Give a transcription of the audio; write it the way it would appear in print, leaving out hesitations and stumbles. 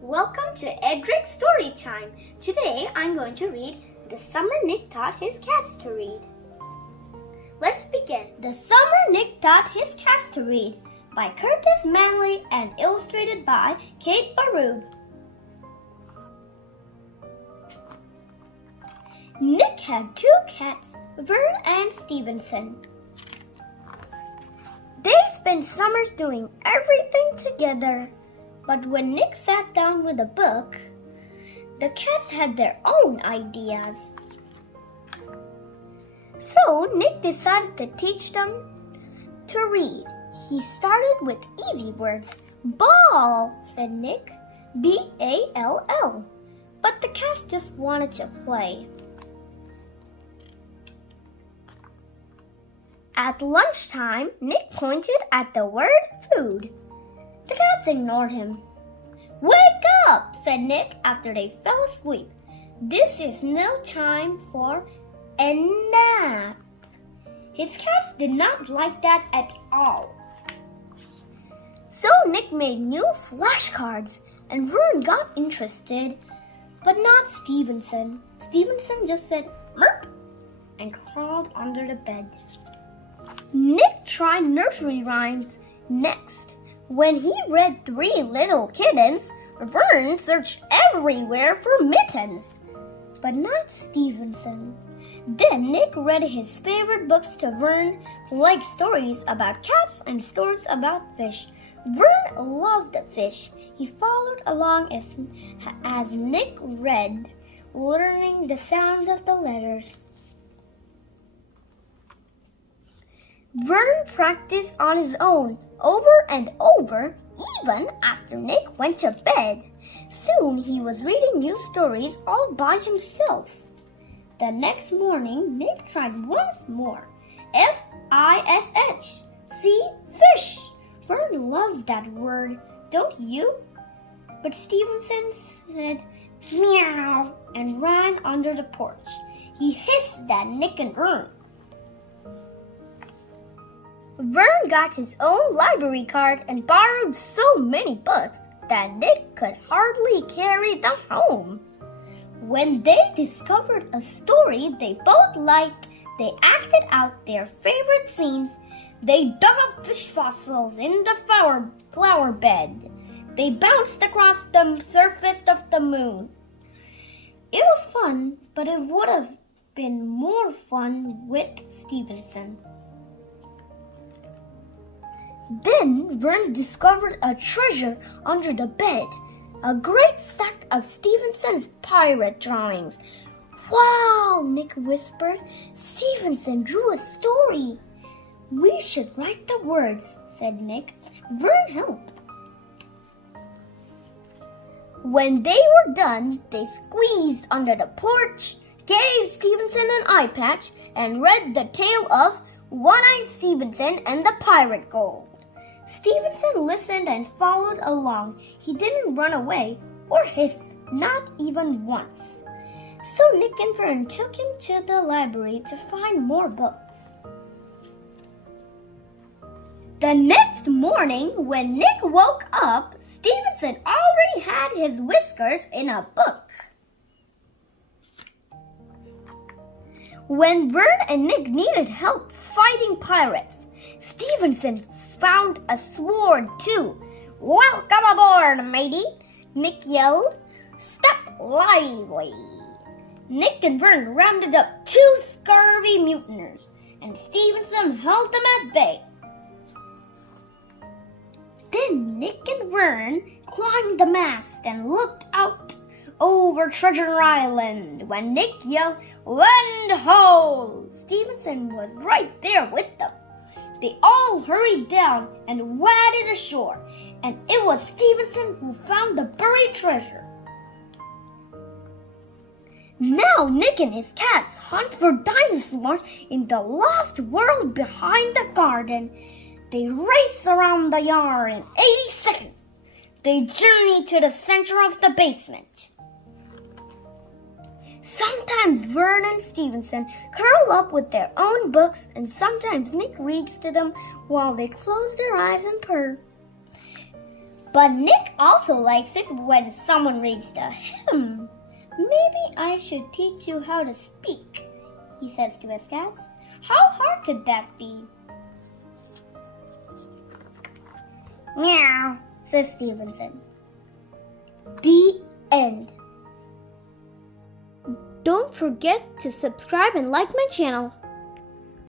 Welcome to Edric's Story Time. Today I'm going to read The Summer Nick Taught His Cats to Read. Let's begin. The Summer Nick Taught His Cats to Read by Curtis Manley and illustrated by Kate Barub. Nick had two cats, Vern and Stevenson. They spent summers doing everything together. But when Nick sat down with a book, the cats had their own ideas. So Nick decided to teach them to read. He started with easy words. Ball, said Nick. B-A-L-L. But the cats just wanted to play. At lunchtime, Nick pointed at the word food. The cats ignored him. Wake up, said Nick after they fell asleep. This is no time for a nap. His cats did not like that at all. So Nick made new flashcards and Vern got interested, but not Stevenson. Stevenson just said, "Merp," and crawled under the bed. Nick tried nursery rhymes next. When he read Three Little Kittens, Vern searched everywhere for mittens, but not Stevenson. Then Nick read his favorite books to Vern, who liked stories about cats and stories about fish. Vern loved fish. He followed along as Nick read, learning the sounds of the letters. Vern practiced on his own, over and over, even after Nick went to bed. Soon he was reading new stories all by himself. The next morning, Nick tried once more. F-I-S-H. See, fish. Vern loves that word, don't you? But Stevenson said, meow, and ran under the porch. He hissed at Nick and Vern. Vern got his own library card and borrowed so many books that Nick could hardly carry them home. When they discovered a story they both liked, they acted out their favorite scenes. They dug up fish fossils in the flower bed. They bounced across the surface of the moon. It was fun, but it would have been more fun with Stevenson. Then Vern discovered a treasure under the bed, a great stack of Stevenson's pirate drawings. Wow, Nick whispered. Stevenson drew a story. We should write the words, said Nick. Vern helped. When they were done, they squeezed under the porch, gave Stevenson an eye patch, and read the tale of One-Eyed Stevenson and the Pirate Gold. Stevenson listened and followed along. He didn't run away or hiss, not even once. So Nick and Vern took him to the library to find more books. The next morning, when Nick woke up, Stevenson already had his whiskers in a book. When Vern and Nick needed help fighting pirates, Stevenson found a sword too. Welcome aboard, matey, Nick yelled. Step lively. Nick and Vern rounded up 2 scurvy mutineers, and Stevenson held them at bay. Then Nick and Vern climbed the mast and looked out over Treasure Island. When Nick yelled, "Land ho!" Stevenson was right there with them. They all hurried down and waded ashore, and it was Stevenson who found the buried treasure. Now Nick and his cats hunt for dinosaurs in the lost world behind the garden. They race around the yard in 80 seconds. They journey to the center of the basement. Sometimes Vern and Stevenson curl up with their own books, and sometimes Nick reads to them while they close their eyes and purr. But Nick also likes it when someone reads to him. Maybe I should teach you how to speak, he says to his cats. How hard could that be? Meow, says Stevenson. The end. Don't forget to subscribe and like my channel.